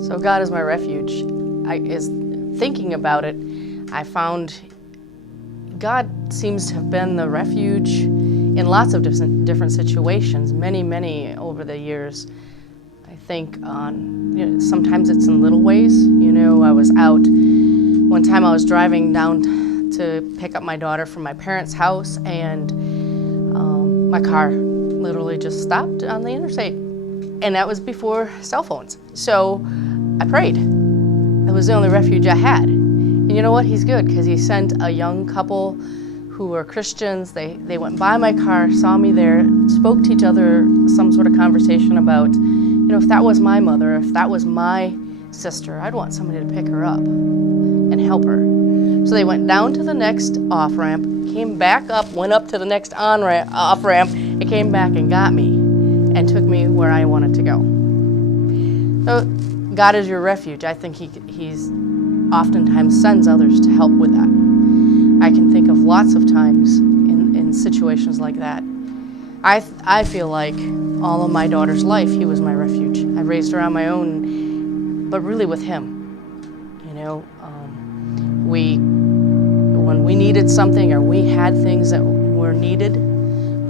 So God is my refuge. Thinking about it, I found God seems to have been the refuge in lots of different situations, many over the years. I think sometimes it's in little ways. I was out, one time I was driving down to pick up my daughter from my parents' house, and my car literally just stopped on the interstate. And that was before cell phones. So I prayed. It was the only refuge I had. And you know what? He's good, because he sent a young couple who were Christians. They went by my car, saw me there, spoke to each other, some sort of conversation about, if that was my mother, if that was my sister, I'd want somebody to pick her up and help her. So they went down to the next off-ramp, came back up, went up to the next off-ramp, and came back and got me and took me where I wanted to go. So God is your refuge. I think He's oftentimes sends others to help with that. I can think of lots of times in situations like that. I feel like all of my daughter's life, He was my refuge. I raised her on my own, but really with Him. When we needed something, or we had things that were needed,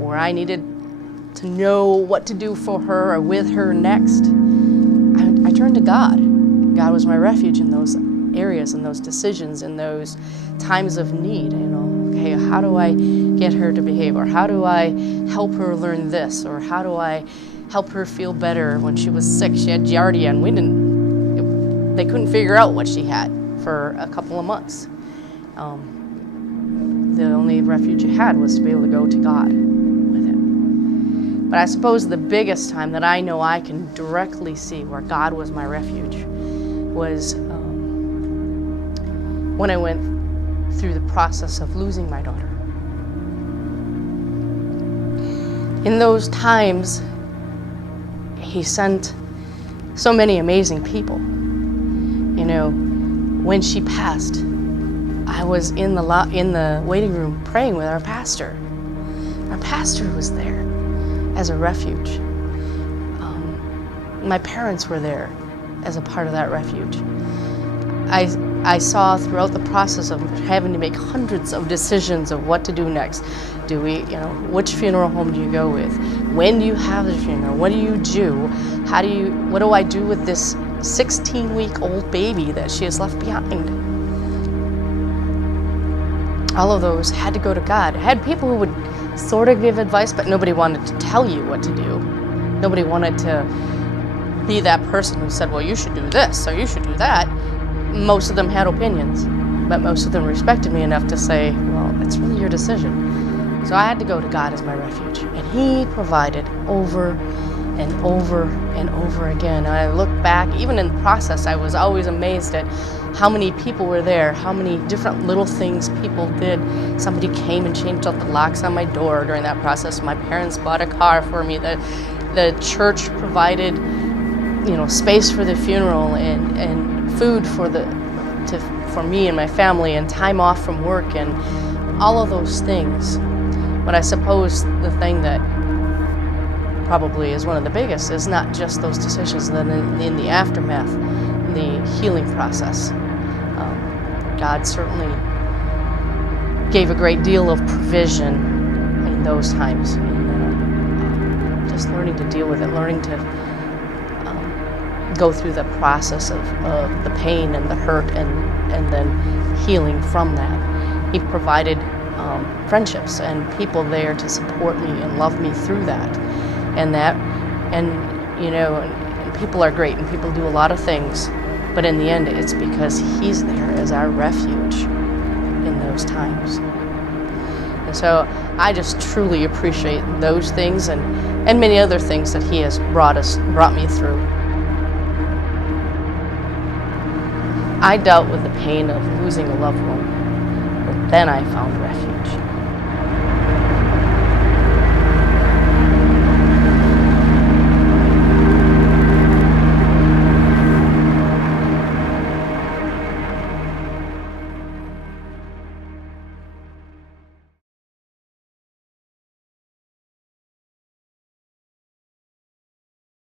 or I needed to know what to do for her or with her next, I turned to God. God was my refuge in those areas, in those decisions, in those times of need. Okay, how do I get her to behave, or how do I help her learn this, or how do I help her feel better? When she was sick, she had giardia, and they couldn't figure out what she had for a couple of months. The only refuge you had was to be able to go to God with it. But I suppose the biggest time that I know I can directly see where God was my refuge was when I went through the process of losing my daughter. In those times, He sent so many amazing people. When she passed, I was in the waiting room praying with our pastor. Our pastor was there as a refuge. My parents were there as a part of that refuge. I saw throughout the process of having to make hundreds of decisions of what to do next. Which funeral home do you go with? When do you have the funeral? What do you do? What do I do with this 16-week-old baby that she has left behind? All of those had to go to God. I had people who would sort of give advice, but nobody wanted to tell you what to do. Nobody wanted to be that person who said, well, you should do this, or you should do that. Most of them had opinions, but most of them respected me enough to say, well, it's really your decision. So I had to go to God as my refuge, and He provided over and over and over again. And I look back, even in the process, I was always amazed at how many people were there, how many different little things people did. Somebody came and changed out the locks on my door during that process. My parents bought a car for me. The church provided, space for the funeral and food for me and my family, and time off from work, and all of those things. But I suppose the thing that probably is one of the biggest is not just those decisions, then in the aftermath, the healing process. God certainly gave a great deal of provision in those times, and just learning to deal with it, learning to go through the process of the pain and the hurt, and then healing from that. He provided friendships and people there to support me and love me through that. And people are great, and people do a lot of things, but in the end, it's because He's there as our refuge in those times. And so I just truly appreciate those things and many other things that He has brought me through. I dealt with the pain of losing a loved one, but then I found refuge.